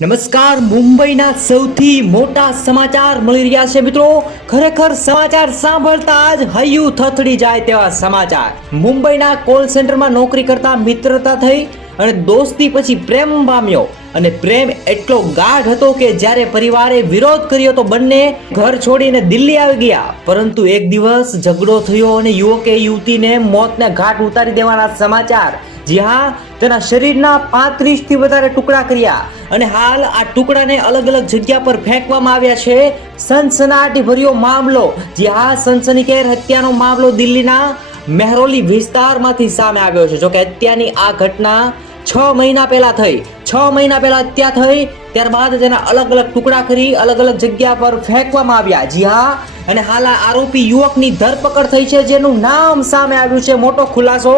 નમસ્કાર, મુંબઈના સૌથી મોટા સમાચાર મળી રહ્યા છે મિત્રો. ખરેખર સમાચાર સાંભળતા જ હૈયું થથડી જાય તેવા સમાચાર. મુંબઈના કોલ સેન્ટરમાં નોકરી કરતા મિત્રતા થઈ અને દોસ્તી પછી પ્રેમ પામ્યો અને પ્રેમ એટલો ગાઢ હતો કે જ્યારે પરિવારે વિરોધ કર્યો તો બંને ઘર છોડીને દિલ્હી આવી ગયા. પરંતુ એક દિવસ ઝઘડો થયો અને યુવકે યુવતીને મોતને ઘાટ ઉતારી દેવાના સમાચાર. જી હા, તેના શરીરના 35 થી વધારે ટુકડા કર્યા અને હાલ આ ટુકડાને અલગ અલગ જગ્યા પર ફેંકવામાં આવ્યા છે. સનસનાટી ભર્યો મામલો. જી હા, સનસનીખેર હત્યાનો મામલો દિલ્હીના મહેરૌલી વિસ્તારમાંથી સામે આવ્યો છે. જોકે હત્યાની આ ઘટના 6 મહિના પહેલા થઈ. 6 મહિના પહેલા હત્યા થઈ, ત્યારબાદ તેના અલગ અલગ ટુકડા કરી અલગ અલગ જગ્યા પર ફેંકવામાં આવ્યા. જી હા, અને હાલ આ આરોપી યુવકની ધરપકડ થઈ છે, જેનું નામ સામે આવ્યું છે. મોટો ખુલાસો,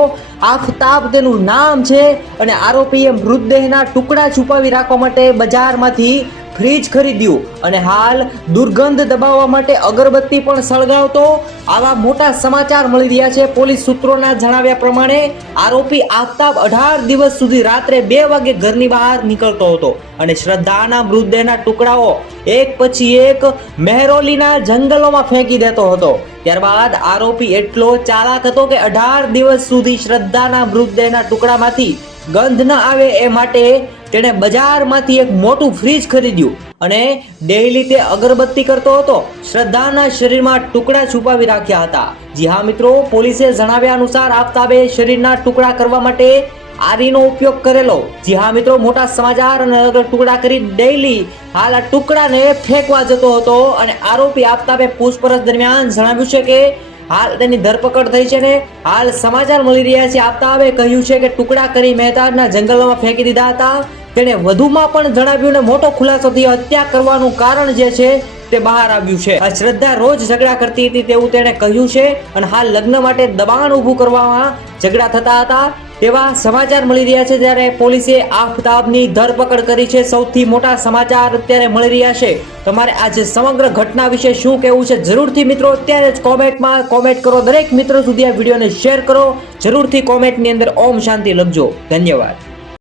આફતાબ તેનું નામ છે. અને આરોપીએ મૃતદેહના ટુકડા છુપાવી રાખવા માટે બજારમાંથી ફ્રીજ ખરીદ્યું અને હાલ દુર્ગંધ દબાવવા માટે અગરબત્તી પણ સળગાવતો. આવા મોટા સમાચાર મળી રહ્યા છે. પોલીસ સૂત્રોના જણાવ્યા પ્રમાણે આરોપી આફતાબ 18 દિવસ સુધી રાત્રે 2 વાગે ઘરની બહાર નીકળતો હતો અને શ્રદ્ધાના મૃતદેહના ટુકડાઓ એક પછી એક મહેરૌલીના જંગલોમાં ફેંકી દેતો હતો. ત્યારબાદ આરોપી એટલો ચાલાક હતો કે 18 દિવસ સુધી શ્રદ્ધાના મૃતદેહના ટુકડામાંથી ગંધ ન આવે એ માટે તેણે બજારમાંથી એક મોટું ફ્રીજ ખરીદ્યું અને ડેઈલી તે અગરબત્તી કરતો હતો. શ્રદ્ધાના શરીરમાં ટુકડા છુપાવી રાખ્યા હતા. જી હા મિત્રો, પોલીસે જણાવ્યા અનુસાર આફતાબે શરીરના ટુકડા કરવા માટે આરીનો ઉપયોગ કરેલો. જી હા મિત્રો, મોટા સમાચાર અને અલગ અલગ ટુકડા કરી ડેઈલી હાલ આ ટુકડાને ફેંકવા જતો હતો. અને આરોપી આફતાબે પૂછપરછ દરમિયાન જણાવ્યું છે કે હાલ તેની ધરપકડ થઈ છે ને હાલ સમાચાર મળી રહ્યા છે. આફતાબે કહ્યું છે કે ટુકડા કરી મહેતાબના જંગલોમાં ફેંકી દીધા હતા. તેણે વધુમાં પણ જણાવ્યું ને મોટો ખુલાસો થયો. હત્યા કરવાનું કારણ જે છે તે બહાર આવ્યું છે. આ શ્રદ્ધા રોજ ઝઘડા કરતી હતી તેવું તેણે કહ્યું છે અને હાલ લગ્ન માટે દબાણ ઊભું કરવામાં ઝઘડા થતા હતા તેવા સમાચાર મળી રહ્યા છે. ત્યારે પોલીસે આફતાબની ધરપકડ કરી છે. સૌથી મોટા સમાચાર અત્યારે મળી રહ્યા છે. તમારે આજે સમગ્ર ઘટના વિશે શું કહેવું છે જરૂરથી મિત્રો અત્યારે જ કોમેન્ટમાં કોમેન્ટ કરો. દરેક મિત્રો સુધી આ વિડીયોને શેર કરો. જરૂરથી કોમેન્ટની અંદર ઓમ શાંતિ લખજો. ધન્યવાદ.